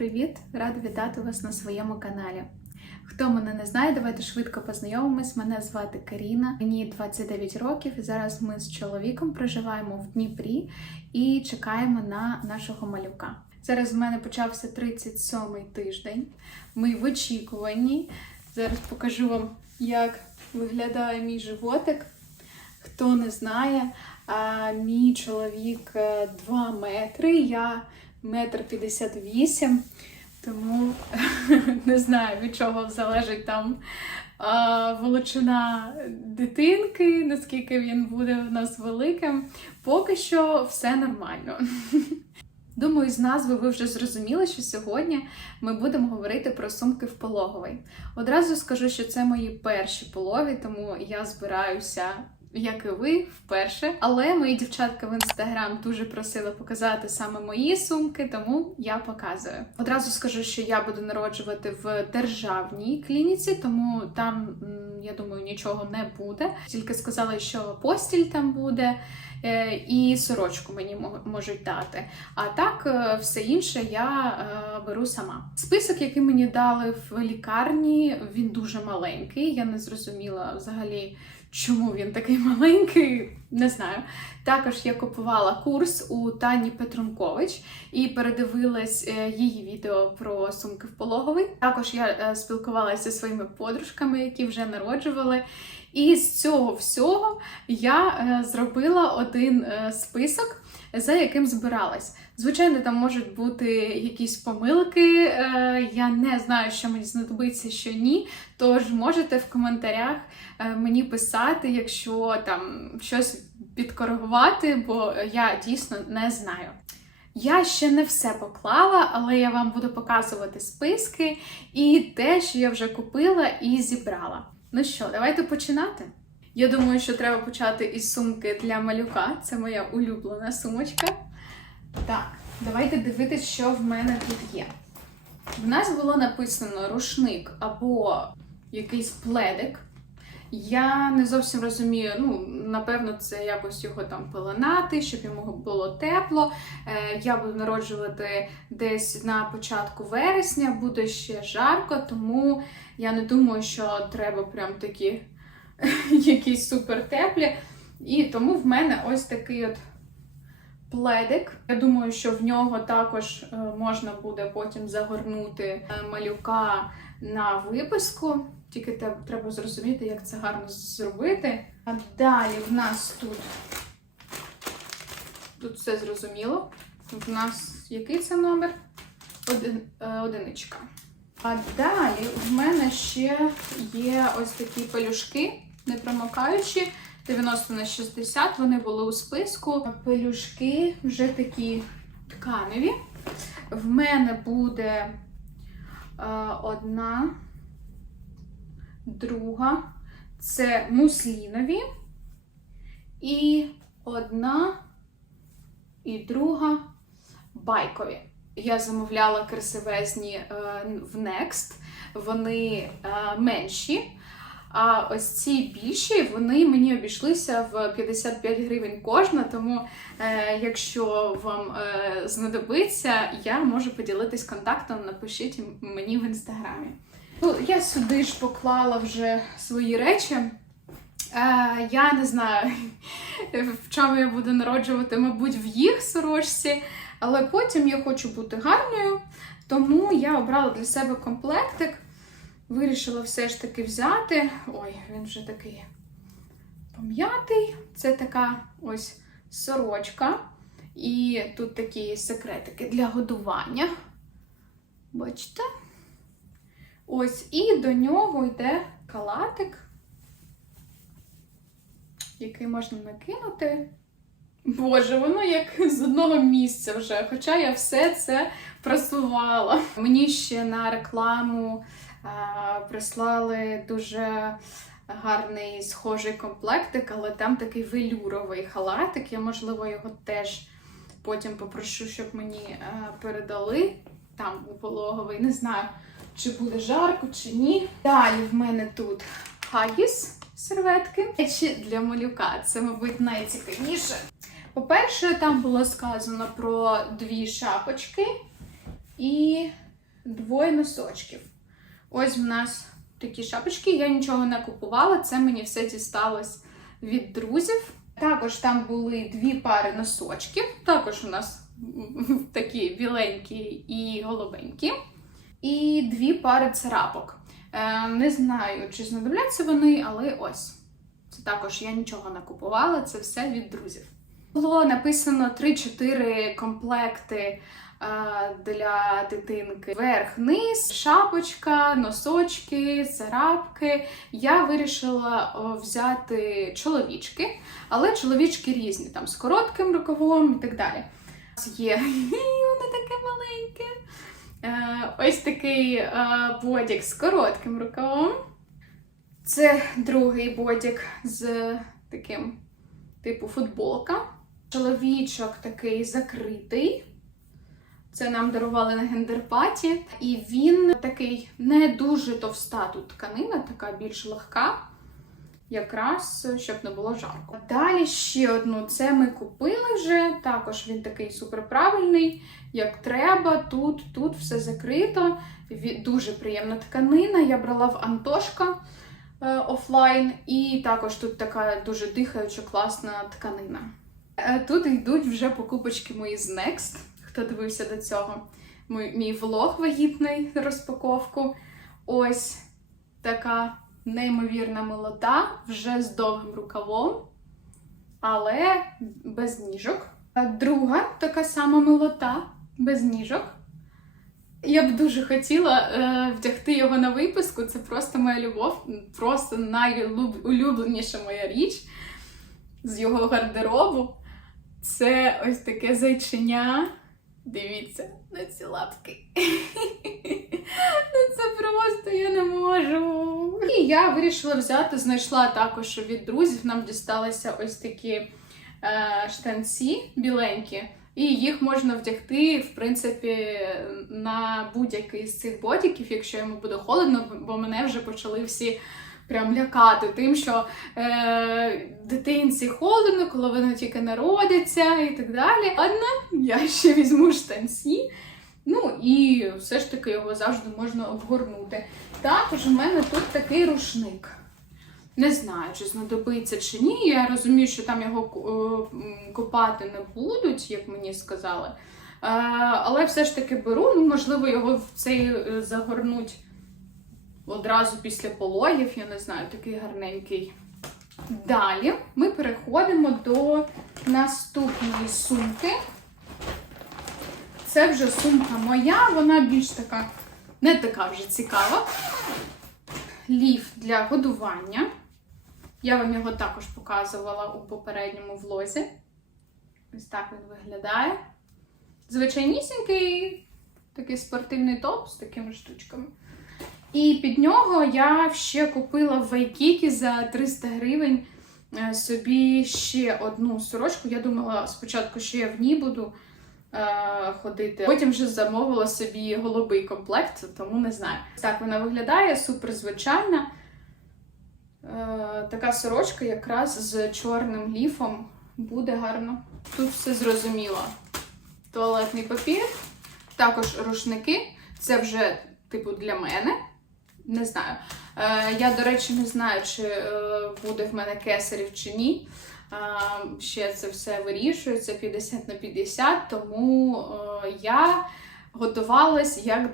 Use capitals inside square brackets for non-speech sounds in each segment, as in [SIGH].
привіт! Рада вітати вас на своєму каналі. Хто мене не знає, давайте швидко познайомимось. Мене звати Каріна, мені 29 років, і зараз ми з чоловіком проживаємо в Дніпрі і чекаємо на нашого малюка. Зараз в мене почався 37-й тиждень. Ми в очікуванні. Зараз покажу вам, як виглядає мій животик. Хто не знає, мій чоловік е, 2 метри, я метр п'ятдесят вісім, тому [LAUGHS] не знаю, від чого залежить там а, величина дитинки, наскільки він буде в нас великим. Поки що все нормально. [LAUGHS] Думаю, з назви ви вже зрозуміли, що сьогодні ми будемо говорити про сумки в пологовий. Одразу скажу, що це мої перші пологи, тому я збираюся, як і ви, вперше. Але мої дівчатка в інстаграм дуже просили показати саме мої сумки, тому я показую. Одразу скажу, що я буду народжувати в державній клініці, тому там, я думаю, нічого не буде. Тільки сказали, що постіль там буде. е, І сорочку мені можуть дати. А так, е, все інше я е, беру сама. Список, який мені дали в лікарні, він дуже маленький. Я не зрозуміла взагалі, чому він такий маленький. Не знаю. Також я купувала курс у Тані Петрункович і передивилась е, її відео про сумки в пологовий. Також я е, спілкувалася зі своїми подружками, які вже народжували. І з цього всього я е, зробила один список, за яким збиралась. Звичайно, там можуть бути якісь помилки. Я не знаю, що мені знадобиться, що ні. Тож можете в коментарях мені писати, якщо там щось підкоригувати, бо я дійсно не знаю. Я ще не все поклала, але я вам буду показувати списки і те, що я вже купила і зібрала. Ну що, давайте починати. Я думаю, що треба почати із сумки для малюка. Це моя улюблена сумочка. Так, давайте дивитися, що в мене тут є. В нас було написано рушник або якийсь пледик. Я не зовсім розумію, ну, напевно, це якось його там пеленати, щоб йому було тепло. Е, я буду народжувати десь на початку вересня, буде ще жарко, тому я не думаю, що треба прям такі [LAUGHS] якісь супер теплі. І тому в мене ось такий от пледик. Я думаю, що в нього також е, можна буде потім загорнути е, малюка на виписку. Тільки треба зрозуміти, як це гарно зробити. А далі в нас тут, тут все зрозуміло. В нас який це номер? Один, е, одиничка. А далі в мене ще є ось такі пелюшки, непромокаючі, 90 на 60. Вони були у списку. Пелюшки вже такі тканеві. В мене буде е, одна, друга. Це муслінові. І одна і друга байкові. Я замовляла красивезні е, в Next. Вони е, менші. А ось ці більші вони мені обійшлися в 55 гривень кожна. Тому, е, якщо вам е, знадобиться, я можу поділитись контактом. Напишіть мені в інстаграмі. Ну, я сюди ж поклала вже свої речі. Е, я не знаю, в чому я буду народжувати, мабуть, в їх сорочці. Але потім я хочу бути гарною, тому я обрала для себе комплектик. Вирішила все ж таки взяти. Ой, він вже такий пом'ятий. Це така ось сорочка. І тут такі секретики для годування. Бачите? Ось, і до нього йде калатик, який можна накинути. Боже, воно як з одного місця вже, хоча я все це просувала. Мені ще на рекламу а, прислали дуже гарний схожий комплектик, але там такий велюровий халатик. Я, можливо, його теж потім попрошу, щоб мені а, передали там у пологовий. Не знаю, чи буде жарко, чи ні. Далі в мене тут хагіс серветки. Речі для малюка. Це, мабуть, найцікавіше. По-перше, там було сказано про дві шапочки і двоє носочків. Ось в нас такі шапочки. Я нічого не купувала, це мені все дісталось від друзів. Також там були дві пари носочків. Також у нас такі біленькі і голубенькі. І дві пари царапок. Е, не знаю, чи знадобляться вони, але ось. Це також я нічого не купувала, це все від друзів. Було написано 3-4 комплекти е, для дитинки. Верх-низ, шапочка, носочки, царапки. Я вирішила взяти чоловічки, але чоловічки різні, там з коротким рукавом і так далі. Є [LAUGHS] воно таке маленьке. Е, Ось такий е, бодік з коротким рукавом. Це другий бодік з таким типу футболка. Чоловічок такий закритий. Це нам дарували на гендерпаті. І він такий не дуже товста тут тканина, така більш легка. Якраз щоб не було жарко. Далі ще одну. Це ми купили вже. Також він такий суперправильний, як треба. Тут, тут все закрито. Дуже приємна тканина. Я брала в Антошка е, офлайн, і також тут така дуже дихаюча, класна тканина. Е, Тут йдуть вже покупочки мої з Next, хто дивився до цього. Мій, влог вагітний розпаковку. Ось така неймовірна милота, вже з довгим рукавом, але без ніжок. Друга така сама милота, без ніжок. Я б дуже хотіла е, вдягти його на виписку. Це просто моя любов, просто найулюбленіша моя річ з його гардеробу. Це ось таке зайчиня. Дивіться на ці лапки. Ну це просто я не можу. І я вирішила взяти, знайшла також від друзів. Нам дісталися ось такі е, штанці біленькі. І їх можна вдягти, в принципі, на будь-який з цих бодіків, якщо йому буде холодно, бо мене вже почали всі прям лякати тим, що е, дитинці холодно, коли вона тільки народиться і так далі. Ладно, я ще візьму штанці. Ну і все ж таки його завжди можна обгорнути. Також у мене тут такий рушник. Не знаю, чи знадобиться чи ні. Я розумію, що там його е, копати не будуть, як мені сказали. Е, але все ж таки беру, ну, можливо, його в цей е, загорнуть одразу після пологів, я не знаю, такий гарненький. Далі ми переходимо до наступної сумки. Це вже сумка моя, вона більш така, не така вже цікава. Ліф для годування. Я вам його також показувала у попередньому влозі. Ось так він виглядає. Звичайнісінький такий спортивний топ з такими штучками. І під нього я ще купила в Вайкікі за 300 гривень е, собі ще одну сорочку. Я думала спочатку, що я в ній буду е, ходити. Потім вже замовила собі голубий комплект, тому не знаю. Так вона виглядає супер звичайна. Е, така сорочка якраз з чорним ліфом буде гарно. Тут все зрозуміло. Туалетний папір, також рушники. Це вже, типу, для мене. Не знаю. Е, я, до речі, не знаю, чи е, буде в мене кесарів чи ні. Е, ще це все вирішується 50 на 50, тому я готувалась як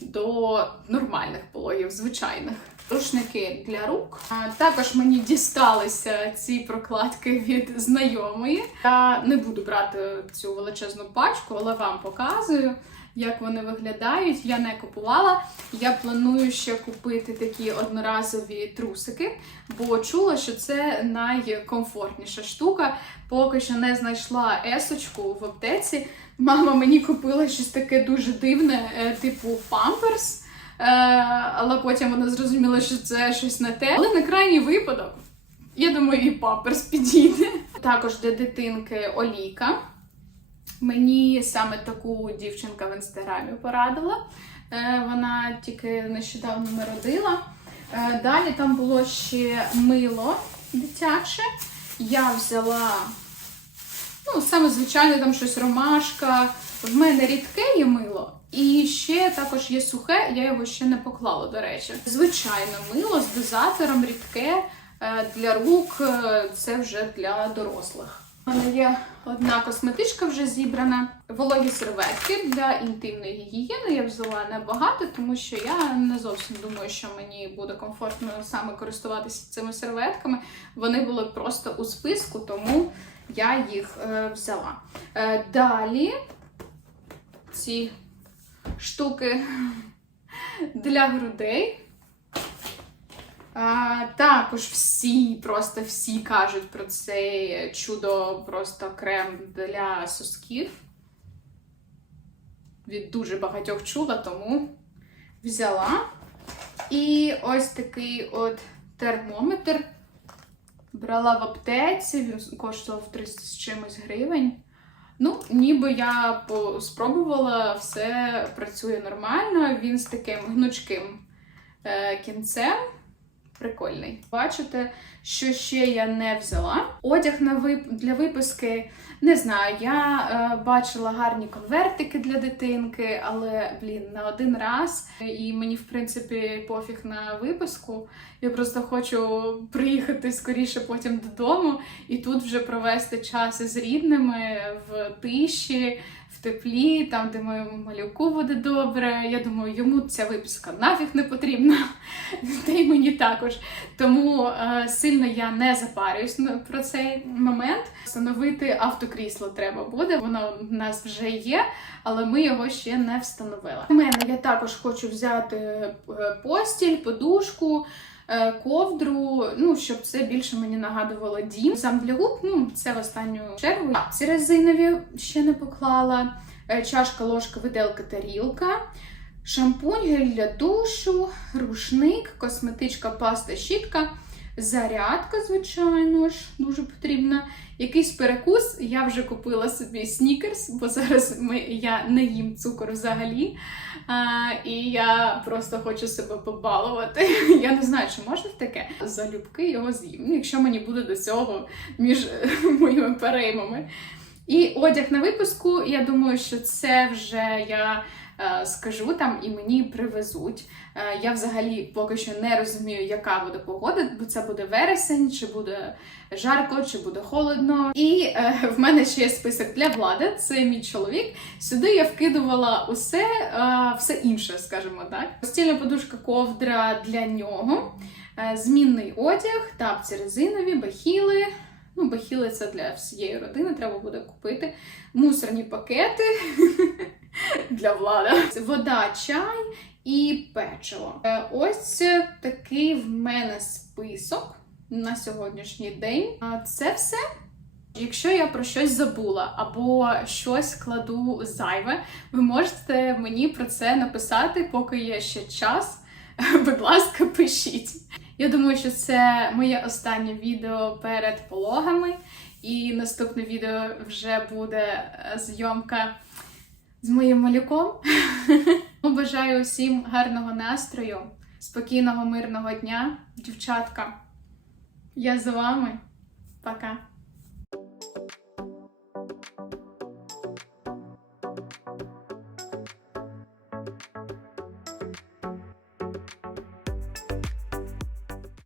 до нормальних пологів, звичайних. Рушники для рук. Також мені дісталися ці прокладки від знайомої. Я не буду брати цю величезну пачку, але вам показую, як вони виглядають. Я не купувала. Я планую ще купити такі одноразові трусики, бо чула, що це найкомфортніша штука. Поки що не знайшла есочку в аптеці. Мама мені купила щось таке дуже дивне, е, типу памперс. Е, але потім вона зрозуміла, що це щось не те. Але на крайній випадок, я думаю, і памперс підійде. Також для дитинки олійка. Мені саме таку дівчинка в інстаграмі порадила. Е, Вона тільки нещодавно народила. Е, Далі там було ще мило дитяче. Я взяла ну, саме звичайне там щось ромашка. В мене рідке є мило, І ще також є сухе, я його ще не поклала, до речі. Звичайно, мило з дозатором рідке е, для рук, це вже для дорослих. У мене є одна косметичка вже зібрана. Вологі серветки для інтимної гігієни. Я взяла небагато, тому що я не зовсім думаю, що мені буде комфортно саме користуватися цими серветками. Вони були просто у списку, тому я їх е, взяла. Е, далі ці штуки [LAUGHS] для грудей. А, також всі, просто всі кажуть про цей чудо просто крем для сосків. Від дуже багатьох чула, тому взяла. І ось такий от термометр. Брала в аптеці, він коштував 300 з чимось гривень. Ну, ніби я спробувала, все працює нормально. Він з таким гнучким е, кінцем. Прикольний. Бачите, що ще я не взяла. Одяг на вип... для виписки не знаю. Я е, бачила гарні конвертики для дитинки, але блін, на один раз. І мені, в принципі, пофіг на виписку. Я просто хочу приїхати скоріше потім додому і тут вже провести час із рідними в тиші, в теплі, там, де моєму малюку буде добре. Я думаю, йому ця виписка нафіг не потрібна, [LAUGHS] та й мені також. Тому е, сильно я не запарююсь про цей момент. Встановити автокрісло треба буде, воно в нас вже є, але ми його ще не встановили. У мене я також хочу взяти е, постіль, подушку. Е, Ковдру, ну щоб це більше мені нагадувало дім. Сам для губ, ну це в останню чергу. Ці резинові ще не поклала. Е, Чашка, ложка, виделка, тарілка. Шампунь, гель для душу, рушник, косметичка, паста, щітка, зарядка, звичайно ж, дуже потрібна. Якийсь перекус. Я вже купила собі снікерс, бо зараз ми, я не їм цукор взагалі. А, і я просто хочу себе побалувати. [LAUGHS] Я не знаю, чи можна таке. Залюбки його з'їм, ну, якщо мені буде до цього між [LAUGHS] моїми переймами. І одяг на випуску, я думаю, що це вже я скажу там і мені привезуть. Е, я взагалі поки що не розумію, яка буде погода, бо це буде вересень, чи буде жарко, чи буде холодно. І е, в мене ще є список для влади. Це мій чоловік. Сюди я вкидувала усе, е, все інше, скажімо так. Постільна подушка ковдра для нього, е, змінний одяг, тапці резинові, бахіли. Ну, бахіли це для всієї родини, треба буде купити. Мусорні пакети [LAUGHS] для влади. Вода, чай і печиво. Е, Ось такий в мене список на сьогоднішній день. Це все. Якщо я про щось забула або щось кладу зайве, ви можете мені про це написати, поки є ще час. [LAUGHS] Будь ласка, пишіть. Я думаю, що це моє останнє відео перед пологами, і наступне відео вже буде е, зйомка з моїм малюком. [LAUGHS] Бажаю усім гарного настрою, спокійного, мирного дня, дівчатка. Я з вами. Пока.